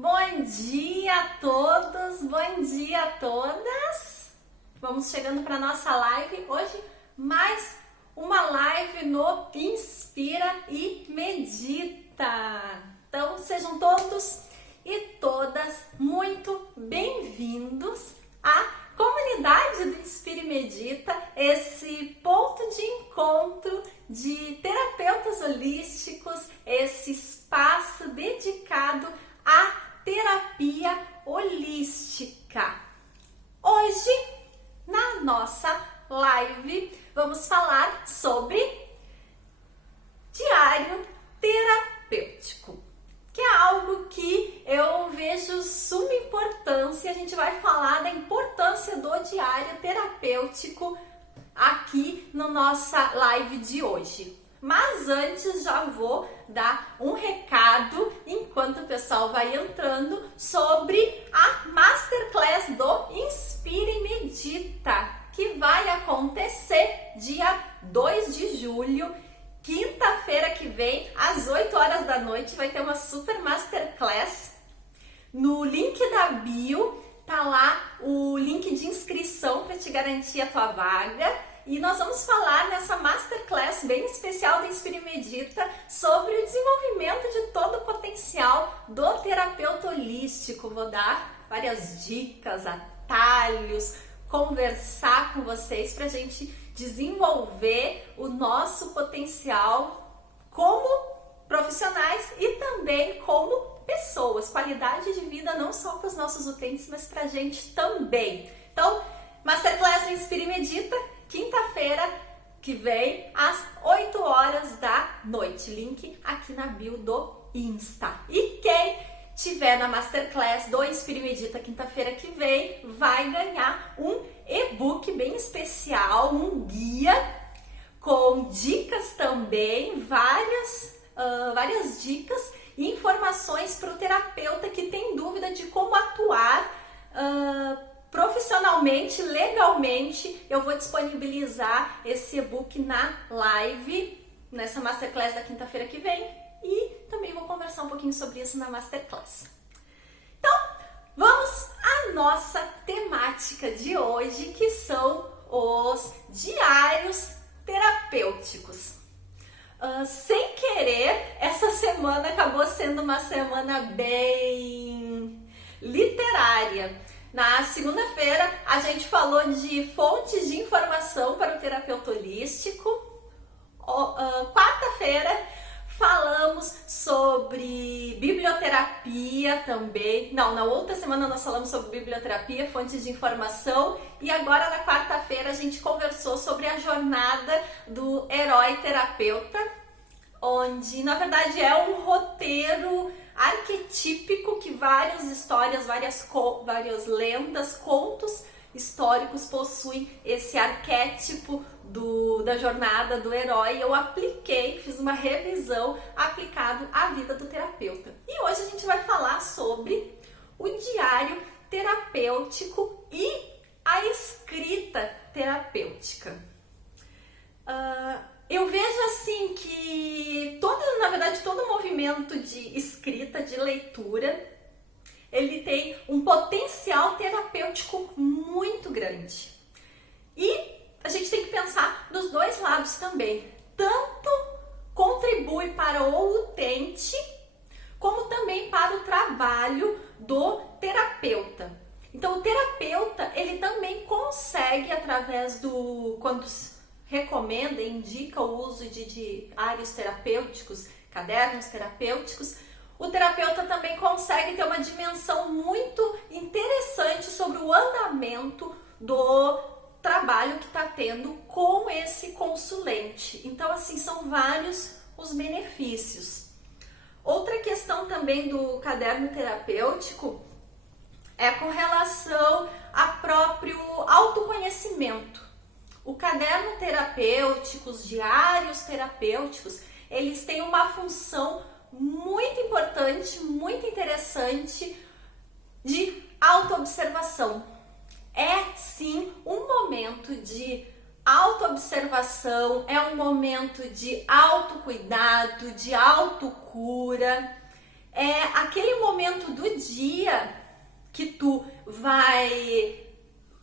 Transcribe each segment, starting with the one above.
Bom dia a todos, bom dia a todas. Vamos chegando para nossa live hoje, mais uma live no Inspira e Medita. Então sejam todos e todas muito bem-vindos à comunidade do Inspira e Medita, esse ponto de encontro de terapeutas holísticos, esse espaço dedicado à terapia holística. Hoje, na nossa live, vamos falar sobre diário terapêutico, que é algo que eu vejo suma importância. A gente vai falar da importância do diário terapêutico aqui na nossa live de hoje. Mas antes já vou dar um recado, enquanto o pessoal vai entrando, sobre a Masterclass do Inspira e Medita, que vai acontecer dia 2 de julho, quinta-feira que vem, às 8 horas da noite, vai ter uma super Masterclass. No link da bio tá lá o link de inscrição para te garantir a tua vaga. E nós vamos falar nessa Masterclass bem especial do Inspira e Medita sobre o desenvolvimento de todo o potencial do terapeuta holístico. Vou dar várias dicas, atalhos, conversar com vocês para a gente desenvolver o nosso potencial como profissionais e também como pessoas. Qualidade de vida não só para os nossos utentes, mas para a gente também. Então, Masterclass do Inspira e Medita, quinta-feira que vem, às 8 horas da noite. Link aqui na bio do Insta. E quem tiver na Masterclass do Inspira e Medita quinta-feira que vem, vai ganhar um e-book bem especial, um guia com dicas também, várias dicas e informações para o terapeuta que tem dúvida de como atuar profissionalmente, legalmente. Eu vou disponibilizar esse e-book na live, nessa Masterclass da quinta-feira que vem, e também vou conversar um pouquinho sobre isso na Masterclass. Então, vamos à nossa temática de hoje, que são os diários terapêuticos. Sem querer, essa semana acabou sendo uma semana bem literária. Na segunda-feira, a gente falou de fontes de informação para o terapeuta holístico. Quarta-feira, falamos sobre biblioterapia também. Não, na outra semana nós falamos sobre biblioterapia, fontes de informação. E agora, na quarta-feira, a gente conversou sobre a jornada do herói terapeuta, onde, na verdade, é um roteiro arquetípico que várias histórias, várias lendas, contos históricos possuem esse arquétipo da jornada do herói. Eu apliquei, fiz uma revisão aplicado à vida do terapeuta. E hoje a gente vai falar sobre o diário terapêutico e a escrita terapêutica. Eu vejo assim que na verdade, todo movimento de escrita, de leitura, ele tem um potencial terapêutico muito grande. E a gente tem que pensar nos dois lados também. Tanto contribui para o utente, como também para o trabalho do terapeuta. Então, o terapeuta, ele também consegue, através quando recomenda, indica o uso de diários terapêuticos, cadernos terapêuticos, o terapeuta também consegue ter uma dimensão muito interessante sobre o andamento do trabalho que está tendo com esse consulente. Então, assim, são vários os benefícios. Outra questão também do caderno terapêutico é com relação a próprio autoconhecimento. O caderno terapêutico, os diários terapêuticos, eles têm uma função muito importante, muito interessante de autoobservação. É sim um momento de autoobservação, é um momento de autocuidado, de autocura, é aquele momento do dia que tu vai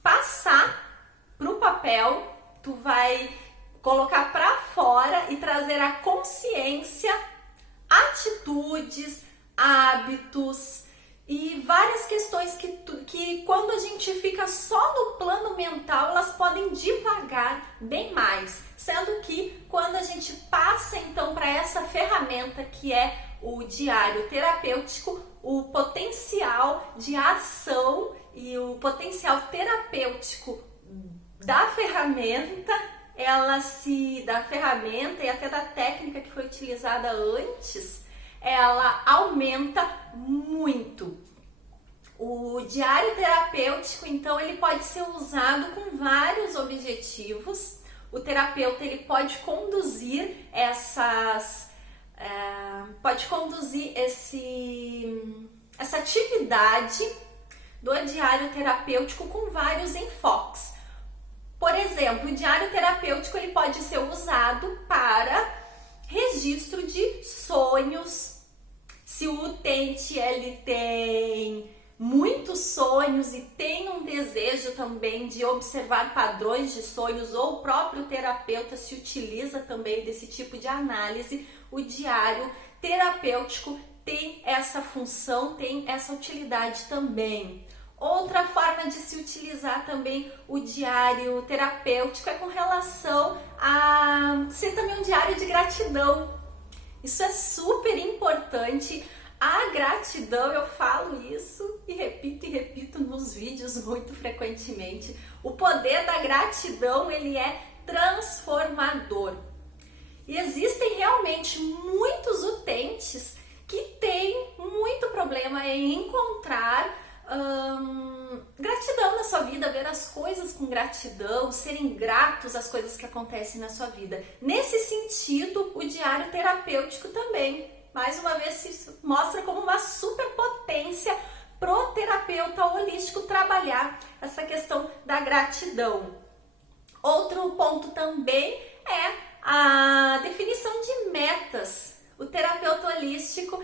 passar pro papel, tu vai colocar para fora e trazer a consciência, atitudes, hábitos e várias questões que quando a gente fica só no plano mental, elas podem divagar bem mais. Sendo que quando a gente passa então para essa ferramenta que é o diário terapêutico, o potencial de ação e o potencial terapêutico da ferramenta, da ferramenta e até da técnica que foi utilizada antes, ela aumenta muito. O diário terapêutico, então, ele pode ser usado com vários objetivos. O terapeuta ele pode conduzir essa atividade do diário terapêutico com vários enfoques. Por exemplo, o diário terapêutico ele pode ser usado para registro de sonhos. Se o utente ele tem muitos sonhos e tem um desejo também de observar padrões de sonhos, ou o próprio terapeuta se utiliza também desse tipo de análise, o diário terapêutico tem essa função, tem essa utilidade também. Outra forma de se utilizar também o diário terapêutico é com relação a ser também um diário de gratidão. Isso é super importante. A gratidão, eu falo isso e repito nos vídeos muito frequentemente. O poder da gratidão, ele é transformador. E existem realmente muitos utentes que têm muito problema em encontrar gratidão na sua vida, ver as coisas com gratidão, serem gratos às coisas que acontecem na sua vida. Nesse sentido, o diário terapêutico também, mais uma vez, se mostra como uma superpotência pro terapeuta holístico trabalhar essa questão da gratidão. Outro ponto também é a definição de metas. O terapeuta holístico,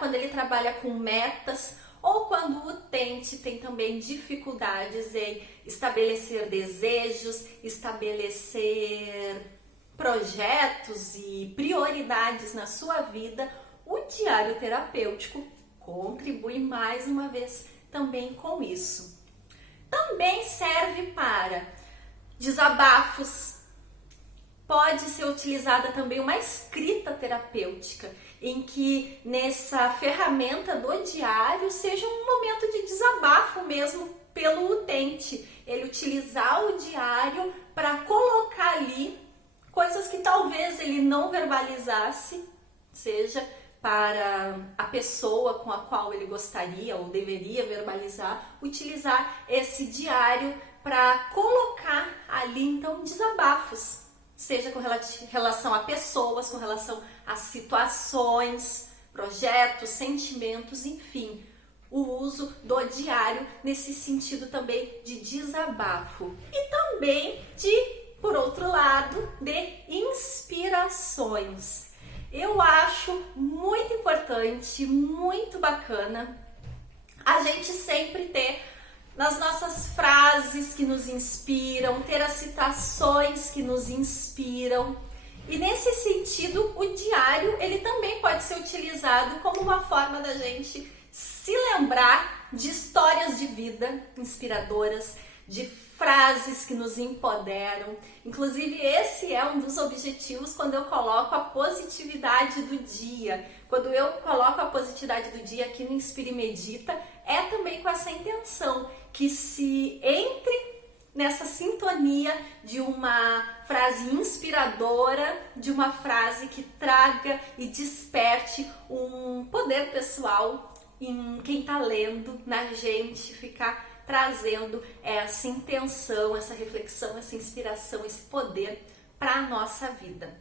quando ele trabalha com metas, ou quando o utente tem também dificuldades em estabelecer desejos, estabelecer projetos e prioridades na sua vida, o diário terapêutico contribui mais uma vez também com isso. Também serve para desabafos. Pode ser utilizada também uma escrita terapêutica, em que nessa ferramenta do diário seja um momento de desabafo mesmo pelo utente. Ele utilizar o diário para colocar ali coisas que talvez ele não verbalizasse, seja para a pessoa com a qual ele gostaria ou deveria verbalizar, utilizar esse diário para colocar ali então desabafos. Seja com relação a pessoas, com relação a situações, projetos, sentimentos, enfim. O uso do diário nesse sentido também de desabafo. E também por outro lado, de inspirações. Eu acho muito importante, muito bacana a gente sempre ter nas nossas frases que nos inspiram, ter as citações que nos inspiram. E nesse sentido, o diário, ele também pode ser utilizado como uma forma da gente se lembrar de histórias de vida inspiradoras, de frases que nos empoderam. Inclusive, esse é um dos objetivos quando eu coloco a positividade do dia. Quando eu coloco a positividade do dia aqui no Inspire e Medita, é também com essa intenção que se entre nessa sintonia de uma frase inspiradora, de uma frase que traga e desperte um poder pessoal em quem está lendo, na gente ficar trazendo essa intenção, essa reflexão, essa inspiração, esse poder para a nossa vida.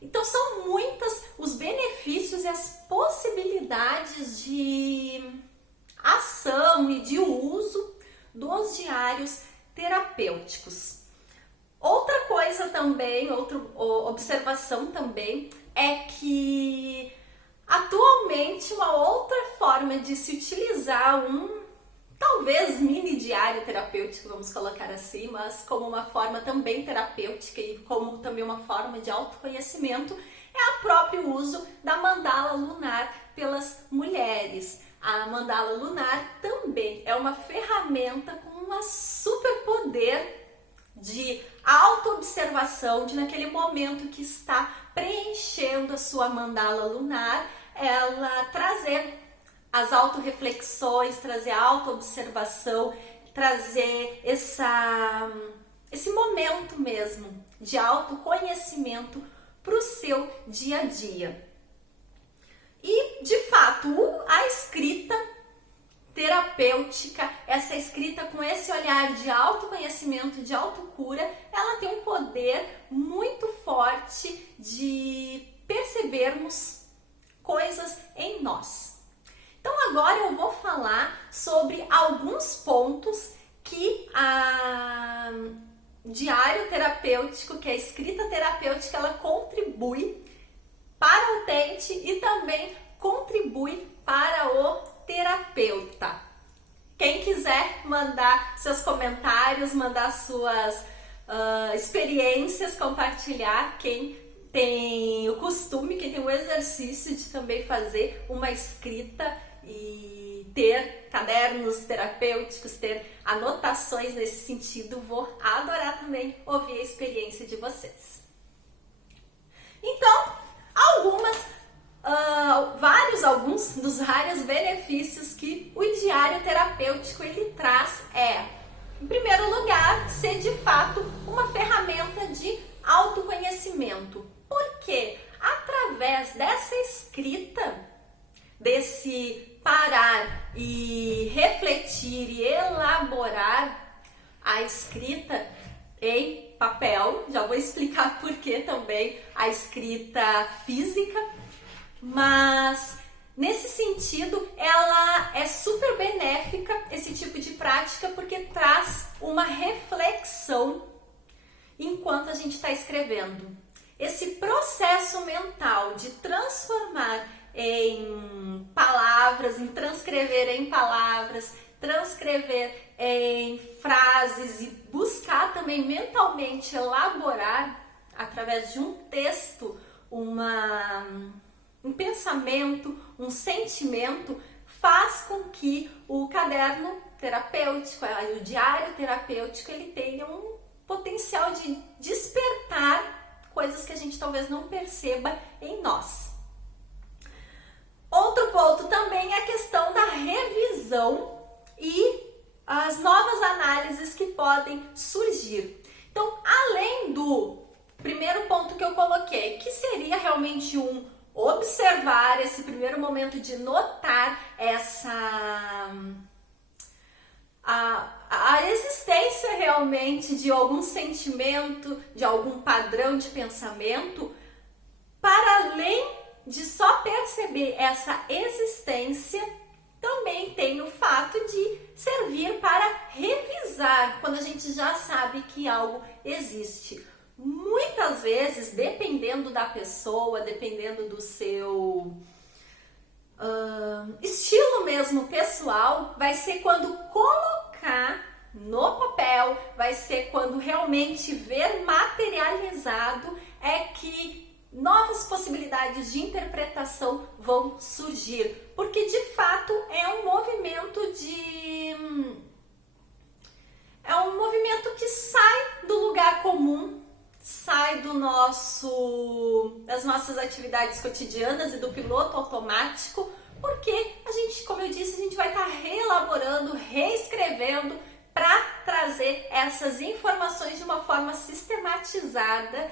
Então são muitos os benefícios e as possibilidades de ação e de uso dos diários terapêuticos. Outra coisa também, outra observação também, é que Atualmente, uma outra forma de se utilizar talvez mini diário terapêutico, vamos colocar assim, mas como uma forma também terapêutica e como também uma forma de autoconhecimento, é o próprio uso da mandala lunar pelas mulheres. A mandala lunar também é uma ferramenta com um super poder de autoobservação, de naquele momento que está preenchendo a sua mandala lunar, ela trazer as autorreflexões, trazer a autoobservação, trazer esse momento mesmo de autoconhecimento para o seu dia a dia. E, de fato, a escrita terapêutica, essa escrita com esse olhar de autoconhecimento, de autocura, ela tem um poder muito forte de percebermos coisas em nós. Então agora eu vou falar sobre alguns pontos que a diário terapêutico, que a escrita terapêutica, ela contribui para o utente e também contribui para o terapeuta. Quem quiser mandar seus comentários, mandar suas experiências, compartilhar, quem tem o costume, quem tem o exercício de também fazer uma escrita e ter cadernos terapêuticos, ter anotações nesse sentido, vou adorar também ouvir a experiência de vocês. Então, alguns dos vários benefícios que o diário terapêutico ele traz em primeiro lugar, ser de fato uma ferramenta de autoconhecimento. Porque através dessa escrita, desse parar e refletir e elaborar a escrita em papel, já vou explicar por que também a escrita física, mas nesse sentido ela é super benéfica, esse tipo de prática, porque traz uma reflexão enquanto a gente está escrevendo. Esse processo mental de transformar em palavras, em transcrever em palavras, transcrever em frases e buscar também mentalmente elaborar através de um texto um pensamento, um sentimento, faz com que o caderno terapêutico, o diário terapêutico, ele tenha um potencial de despertar coisas que a gente talvez não perceba em nós. Outro ponto também é a questão da revisão e as novas análises que podem surgir. Então, além do primeiro ponto que eu coloquei, que seria realmente observar esse primeiro momento de notar a existência realmente de algum sentimento, de algum padrão de pensamento, para além de só perceber essa existência, também tem o fato de servir para revisar quando a gente já sabe que algo existe. Muitas vezes, dependendo da pessoa, dependendo do seu estilo mesmo pessoal, vai ser quando colocar no papel, vai ser quando realmente ver materializado que novas possibilidades de interpretação vão surgir, porque de fato é um movimento que sai do lugar comum, sai das nossas atividades cotidianas e do piloto automático, porque a gente, como eu disse, a gente vai estar reelaborando, reescrevendo para trazer essas informações de uma forma sistematizada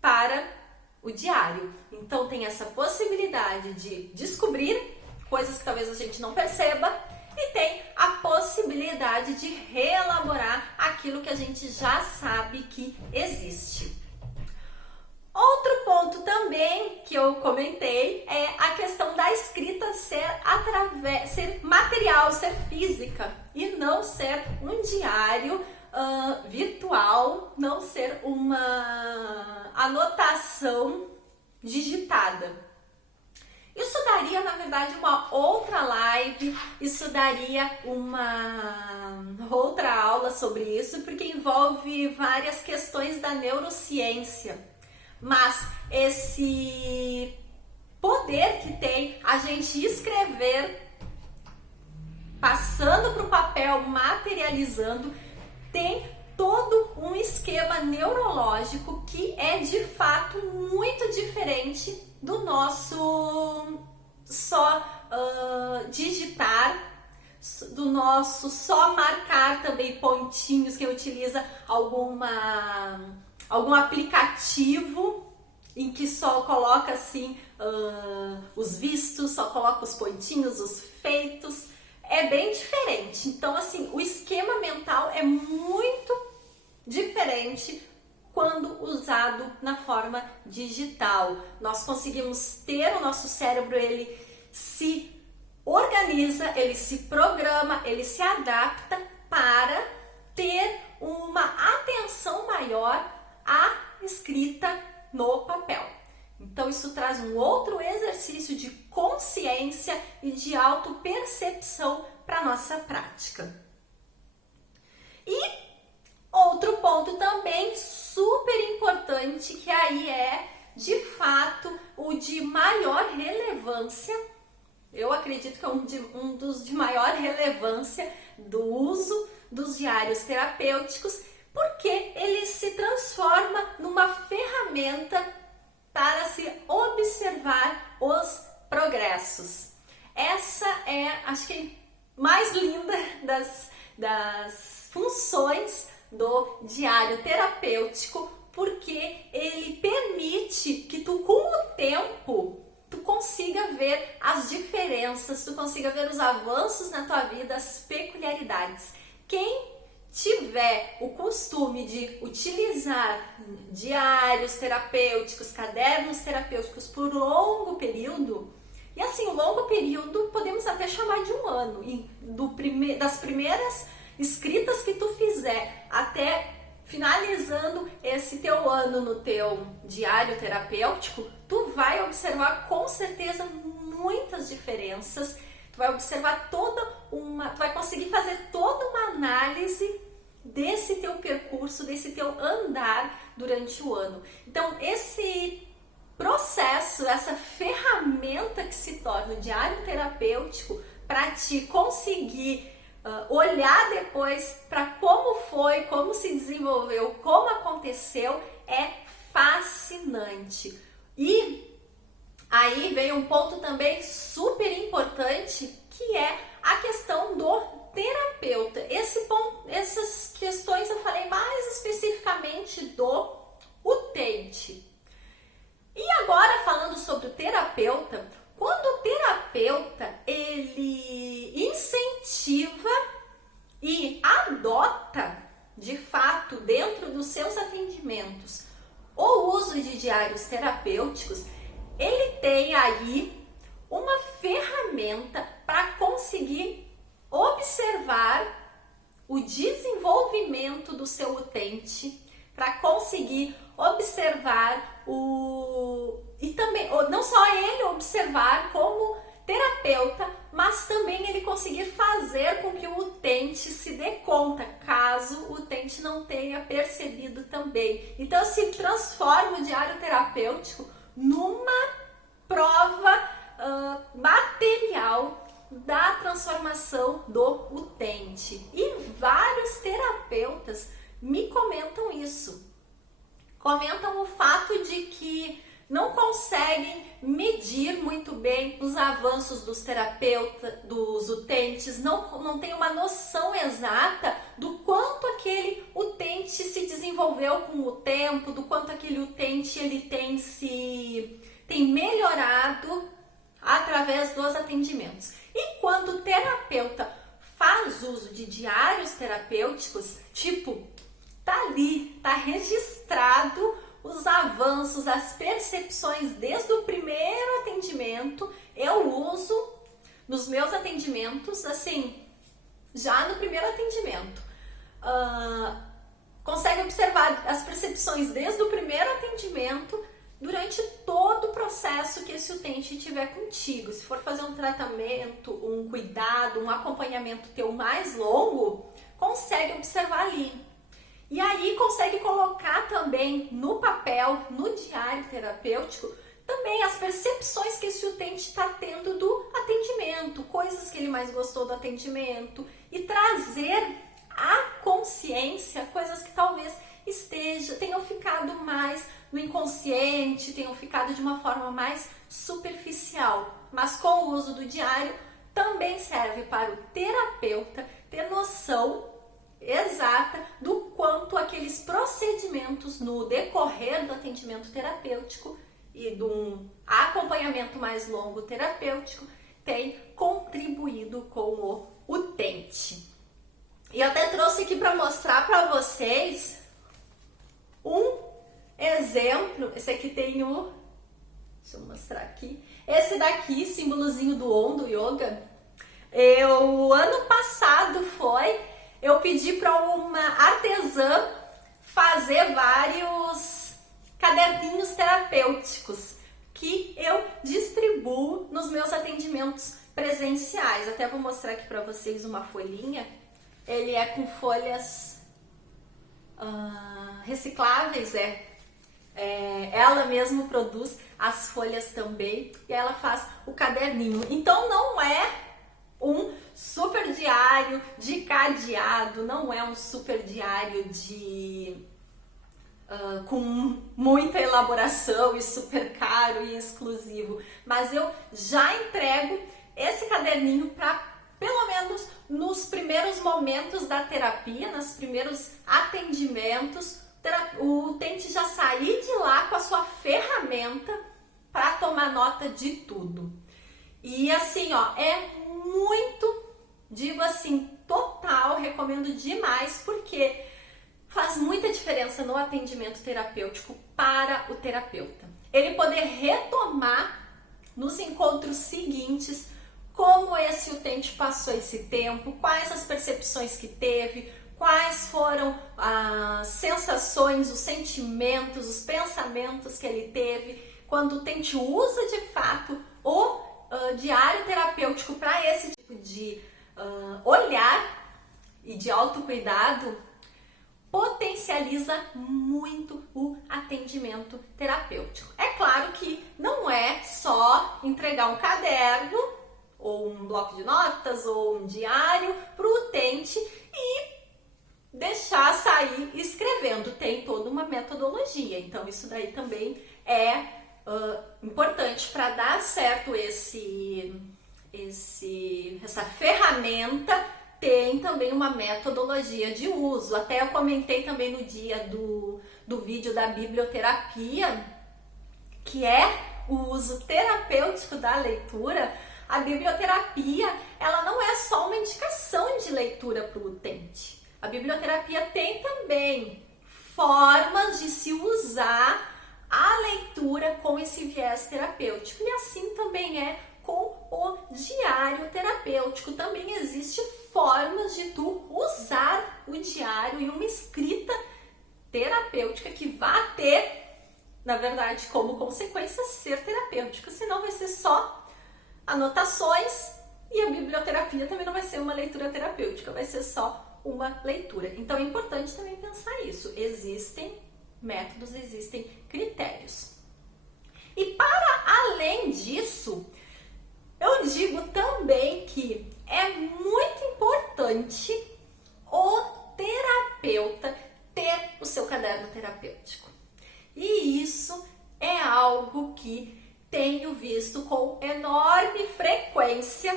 para o diário. Então tem essa possibilidade de descobrir coisas que talvez a gente não perceba e tem a possibilidade de reelaborar aquilo que a gente já sabe que existe. Outro ponto também que eu comentei é a questão da escrita ser material, ser física e não ser um diário virtual, não ser uma anotação digitada. Isso daria, na verdade, uma outra live, isso daria uma outra aula sobre isso, porque envolve várias questões da neurociência. Mas esse poder que tem a gente escrever, passando para o papel, materializando, tem todo um esquema neurológico que é de fato muito diferente do nosso só digitar, do nosso só marcar também pontinhos, que utiliza algum aplicativo em que só coloca assim os vistos, só coloca os pontinhos, os feitos. É bem diferente. Então, assim, o esquema mental é muito diferente quando usado na forma digital. Nós conseguimos ter o nosso cérebro, ele se organiza, ele se programa, ele se adapta para ter uma atenção maior à escrita no papel. Então isso traz um outro exercício de consciência e de autopercepção para a nossa prática. E outro ponto também super importante, que aí é de fato o de maior relevância, eu acredito que é um dos de maior relevância do uso dos diários terapêuticos, porque ele se transforma numa ferramenta para se observar os progressos. Essa é, acho que, mais linda das funções do diário terapêutico, porque ele permite que tu, com o tempo, tu consiga ver as diferenças, tu consiga ver os avanços na tua vida, as peculiaridades. Quem tiver o costume de utilizar diários terapêuticos, cadernos terapêuticos por longo período, e assim, o longo período podemos até chamar de um ano, e das primeiras escritas que tu fizer até finalizando esse teu ano no teu diário terapêutico, tu vai observar com certeza muitas diferenças. Tu vai observar tu vai conseguir fazer toda uma análise desse teu percurso, desse teu andar durante o ano. Então, esse processo, essa ferramenta que se torna o diário terapêutico, para te conseguir olhar depois para como foi, como se desenvolveu, como aconteceu, é fascinante. E aí vem um ponto também super importante, que é a questão do terapeuta. Essas questões eu falei mais especificamente do utente. E agora, falando sobre o terapeuta, quando o terapeuta ele incentiva e adota de fato dentro dos seus atendimentos o uso de diários terapêuticos, ele tem aí uma ferramenta para conseguir observar o desenvolvimento do seu utente, para conseguir observar e também, não só ele observar como terapeuta, mas também ele conseguir fazer com que o utente se dê conta, caso o utente não tenha percebido também. Então se transforma o diário terapêutico numa prova material da transformação do utente. E vários terapeutas me comentam isso. Comentam o fato de que não conseguem medir muito bem os avanços dos terapeutas, dos utentes, não tem uma noção exata do quanto aquele utente se desenvolveu com o tempo, do quanto aquele utente ele tem melhorado através dos atendimentos. E quando o terapeuta faz uso de diários terapêuticos, tipo, tá ali, tá registrado os avanços, as percepções desde o primeiro atendimento. Eu uso nos meus atendimentos, assim, já no primeiro atendimento. Consegue observar as percepções desde o primeiro atendimento, durante todo o processo que esse utente tiver contigo. Se for fazer um tratamento, um cuidado, um acompanhamento teu mais longo, consegue observar ali. E aí consegue colocar também no papel, no diário terapêutico, também as percepções que esse utente está tendo do atendimento, coisas que ele mais gostou do atendimento, e trazer à consciência coisas que talvez tenham ficado mais no inconsciente, tenham ficado de uma forma mais superficial. Mas com o uso do diário também serve para o terapeuta ter noção exata do quanto aqueles procedimentos no decorrer do atendimento terapêutico e de um acompanhamento mais longo terapêutico têm contribuído com o utente. E eu até trouxe aqui para mostrar para vocês um exemplo. Esse aqui tem o... Deixa eu mostrar aqui. Esse daqui, símbolozinho do Om, do Yoga. Ano passado eu pedi para uma artesã fazer vários caderninhos terapêuticos que eu distribuo nos meus atendimentos presenciais. Até vou mostrar aqui para vocês uma folhinha. Ele é com folhas recicláveis, ela mesma produz as folhas também e ela faz o caderninho. Então não é um super diário de cadeado, não é um super diário com muita elaboração e super caro e exclusivo, mas eu já entrego esse caderninho para pelo menos nos primeiros momentos da terapia, nos primeiros atendimentos, o utente já sair de lá com a sua ferramenta para tomar nota de tudo. E assim, ó, é muito, digo assim, total, recomendo demais, porque faz muita diferença no atendimento terapêutico para o terapeuta. Ele poder retomar nos encontros seguintes como esse utente passou esse tempo, quais as percepções que teve, quais foram as sensações, os sentimentos, os pensamentos que ele teve, quando o utente usa de fato o diário terapêutico para esse tipo de olhar e de autocuidado, potencializa muito o atendimento terapêutico. É claro que não é só entregar um caderno ou um bloco de notas, ou um diário para o utente e deixar sair escrevendo. Tem toda uma metodologia, então isso daí também é importante para dar certo essa ferramenta. Tem também uma metodologia de uso. Até eu comentei também no dia do vídeo da biblioterapia, que é o uso terapêutico da leitura. A biblioterapia, ela não é só uma indicação de leitura para o utente. A biblioterapia tem também formas de se usar a leitura com esse viés terapêutico. E assim também é com o diário terapêutico. Também existem formas de tu usar o diário em uma escrita terapêutica que vai ter, na verdade, como consequência ser terapêutica. Senão vai ser só anotações, e a biblioterapia também não vai ser uma leitura terapêutica, vai ser só uma leitura. Então é importante também pensar isso. Existem métodos, existem critérios. E para além disso, eu digo também que é muito importante o terapeuta ter o seu caderno terapêutico. E isso é algo que tenho visto com enorme frequência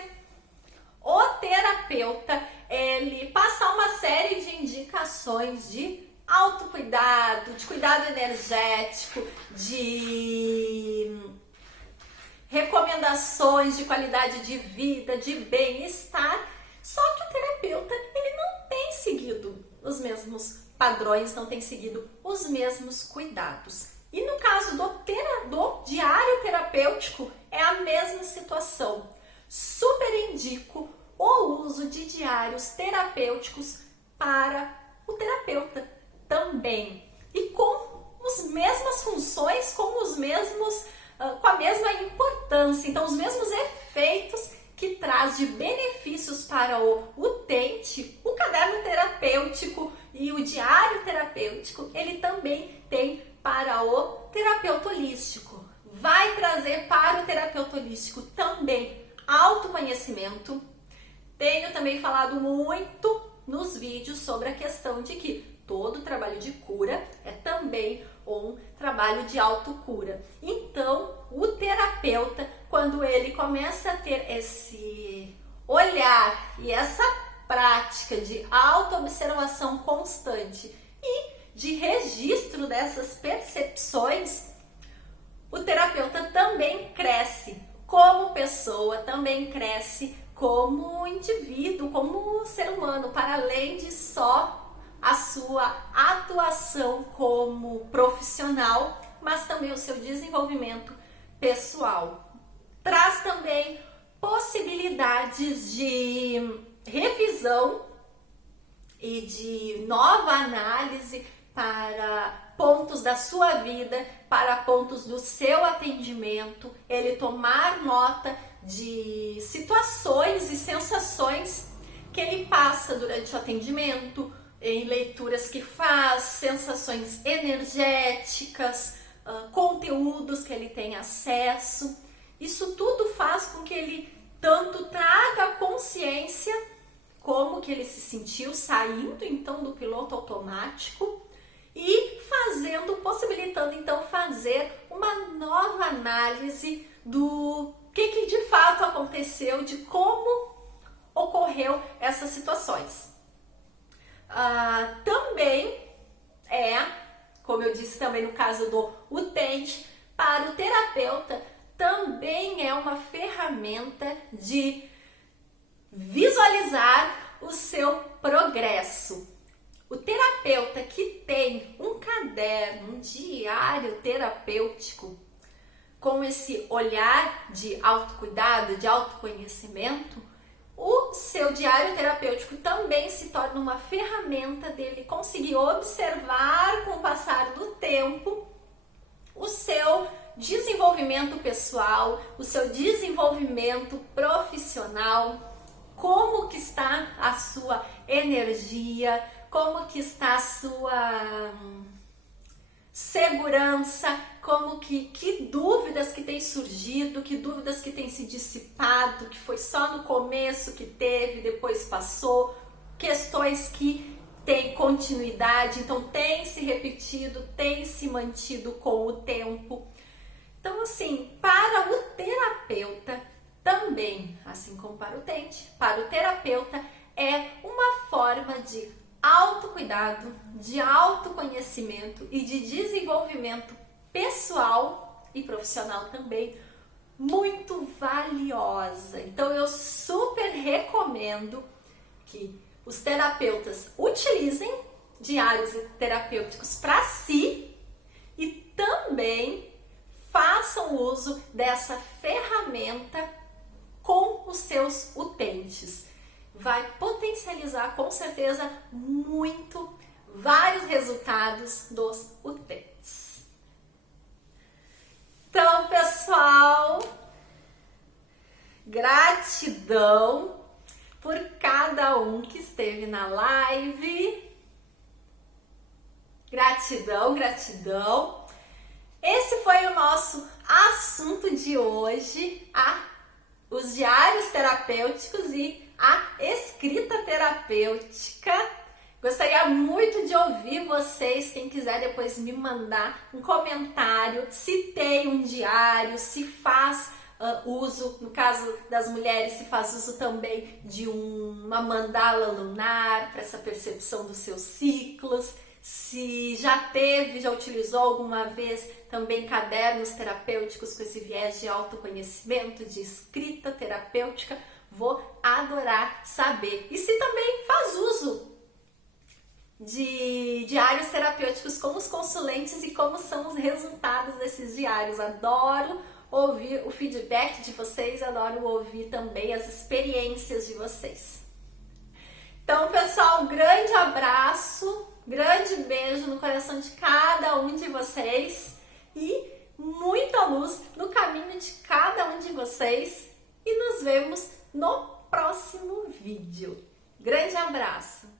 o terapeuta ele passar uma série de indicações de autocuidado, de cuidado energético, de recomendações de qualidade de vida, de bem-estar, só que o terapeuta ele não tem seguido os mesmos padrões, não tem seguido os mesmos cuidados. E no caso do diário terapêutico, é a mesma situação. Super indico o uso de diários terapêuticos para o terapeuta também. E com as mesmas funções, com a mesma importância, então os mesmos efeitos que traz de benefícios para o utente, o caderno terapêutico e o diário terapêutico, ele também tem para o terapeuta holístico. Vai trazer para o terapeuta holístico também autoconhecimento. Tenho também falado muito nos vídeos sobre a questão de que todo trabalho de cura é também um trabalho de autocura. Então, o terapeuta, quando ele começa a ter esse olhar e essa prática de autoobservação constante e de registro dessas percepções, o terapeuta também cresce como pessoa, também cresce como indivíduo, como ser humano, para além de só a sua atuação como profissional, mas também o seu desenvolvimento pessoal. Traz também possibilidades de revisão e de nova análise para pontos da sua vida, para pontos do seu atendimento, ele tomar nota de situações e sensações que ele passa durante o atendimento, em leituras que faz, sensações energéticas, conteúdos que ele tem acesso. Isso tudo faz com que ele tanto traga consciência como que ele se sentiu saindo então do piloto automático e possibilitando então fazer uma nova análise do que de fato aconteceu, de como ocorreu essas situações. Também como eu disse também no caso do utente, para o terapeuta também é uma ferramenta de visualizar o seu progresso. O terapeuta que tem um caderno, um diário terapêutico, com esse olhar de autocuidado, de autoconhecimento, o seu diário terapêutico também se torna uma ferramenta dele conseguir observar com o passar do tempo o seu desenvolvimento pessoal, o seu desenvolvimento profissional, como que está a sua energia, como que está a sua segurança, como que dúvidas que têm surgido, que dúvidas que têm se dissipado, que foi só no começo que teve, depois passou, questões que têm continuidade, então tem se repetido, tem se mantido com o tempo. Então assim, para o terapeuta também, assim como para o utente, para o terapeuta é uma forma de autocuidado, de autoconhecimento e de desenvolvimento pessoal e profissional também muito valiosa. Então eu super recomendo que os terapeutas utilizem diários terapêuticos para si e também façam uso dessa ferramenta com os seus utentes. Vai potencializar com certeza muito vários resultados dos utentes. Então, pessoal, gratidão por cada um que esteve na live. Gratidão, gratidão. Esse foi o nosso assunto de hoje, os diários terapêuticos e a escrita terapêutica. Gostaria muito de ouvir vocês, quem quiser depois me mandar um comentário, se tem um diário, se faz uso, no caso das mulheres, se faz uso também de uma mandala lunar para essa percepção dos seus ciclos, se já utilizou alguma vez também cadernos terapêuticos com esse viés de autoconhecimento, de escrita terapêutica. Vou adorar saber. E se também faz uso de diários terapêuticos com os consulentes e como são os resultados desses diários. Adoro ouvir o feedback de vocês, adoro ouvir também as experiências de vocês. Então, pessoal, grande abraço, grande beijo no coração de cada um de vocês e muita luz no caminho de cada um de vocês. E nos vemos no próximo vídeo. Grande abraço!